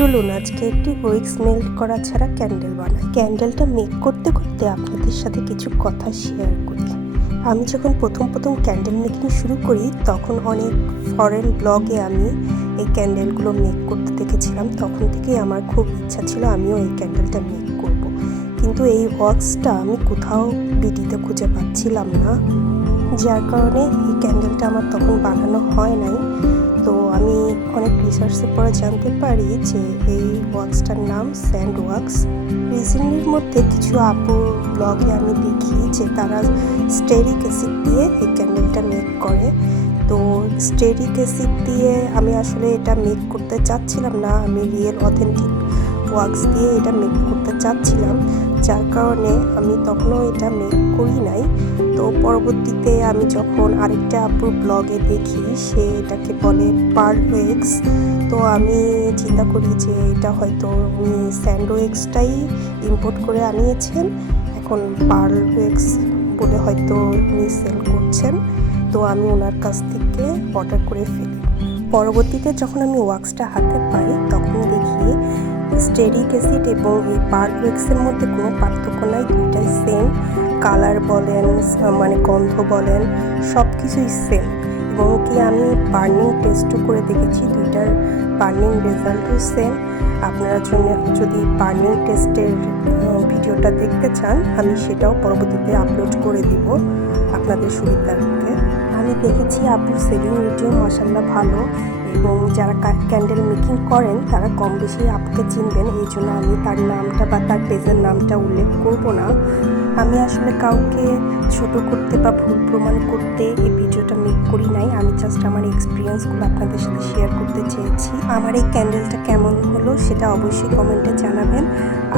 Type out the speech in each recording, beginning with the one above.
চলুন আজকে একটি উইক্স মেল্ট করা ছাড়া ক্যান্ডেল বানাই। ক্যান্ডেলটা মেক করতে করতে আপনাদের সাথে কিছু কথা শেয়ার করি। আমি যখন প্রথম ক্যান্ডেল মেকিং শুরু করি তখন অনেক ফরেন ব্লগে আমি এই ক্যান্ডেলগুলো মেক করতে দেখেছিলাম। তখন থেকেই আমার খুব ইচ্ছা ছিল আমিও এই ক্যান্ডেলটা মেক করব, কিন্তু এই ওয়াক্সটা আমি কোথাও বিডিতে খুঁজে পাচ্ছিলাম না, যার কারণে এই ক্যান্ডেলটা আমার তখন বানানো হয় নাই। তো আমি অনেক রিসার্চের পরে জানতে পারি যে এই ওয়াক্সটার নাম স্যান্ড ওয়াক্স। রিসেন্টলির মধ্যে কিছু আপুর ব্লগে আমি দেখি যে তারা স্টেরিক অ্যাসিড দিয়ে এই ক্যান্ডেলটা মেক করে। তো স্টেরিক অ্যাসিড দিয়ে আমি আসলে এটা মেক করতে চাচ্ছিলাম না, আমি রিয়েল অথেন্টিক ওয়াক্স দিয়ে এটা মেক করতে চাচ্ছিলাম, যার কারণে আমি তখনও এটা মেক করি নাই। তো পরবর্তীতে আমি যখন আরেকটা আপুর ব্লগে দেখি সে এটাকে বলে পার্ল ওয়েক্স, তো আমি চিন্তা করি যে এটা হয়তো উনি স্যান্ড ওয়েক্সটাই ইম্পোর্ট করে আনিয়েছেন, এখন পার্ল ওয়েক্স বলে হয়তো উনি সেল করছেন। তো আমি ওনার কাছ থেকে অর্ডার করে ফেলি। পরবর্তীতে যখন আমি ওয়াক্সটা হাতে পাই তখন দেখি স্টেরিক অ্যাসিড এবং এই পার্ল ওয়েক্সের মধ্যে কোনো পার্থক্য নাই, দুইটাই সেম। কালার বলেন, মানে গন্ধ বলেন, সব কিছুই সেম। এবং কি আমি বার্নিং টেস্টও করে দেখেছি, দুইটার বার্নিং রেজাল্টও সেম। আপনারা যদি বার্নিং টেস্টের ভিডিওটা দেখতে চান আমি সেটাও পরবর্তীতে আপলোড করে দিব আপনাদের সুবিধার্থে। আমি দেখেছি আপুর সেলিং রেটিও মাশাআল্লাহ ভালো, এবং যারা ক্যান্ডেল মেকিং করেন তারা কম বেশি আপুকে চিনবেন, এই জন্য আমি তার নামটা বা তার পেজের নামটা উল্লেখ করব না। আমি আসলে কাউকে ছোট করতে বা ভুল প্রমাণ করতে এই ভিডিওটা মেক করি নাই, আমি জাস্ট আমার এক্সপিরিয়েন্সগুলো আপনাদের সাথে শেয়ার করতে চেয়েছি। আমার এই ক্যান্ডেলটা কেমন হলো সেটা অবশ্যই কমেন্টে জানাবেন।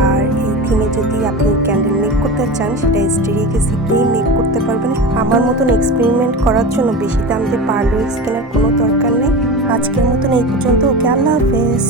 আর এই থিমে যদি আপনি ক্যান্ডেল মেক করতে চান সেটা স্টেরিক অ্যাসিড দিয়ে মেক করতে পারবেন। আমার মতন এক্সপেরিমেন্ট করার জন্য বেশি দাম দিয়ে পার্ল ওয়েক্স কেনার কোনো দরকার নেই। আজকের মতন এই পর্যন্ত। ওকে, আল্লাহ হাফেজ।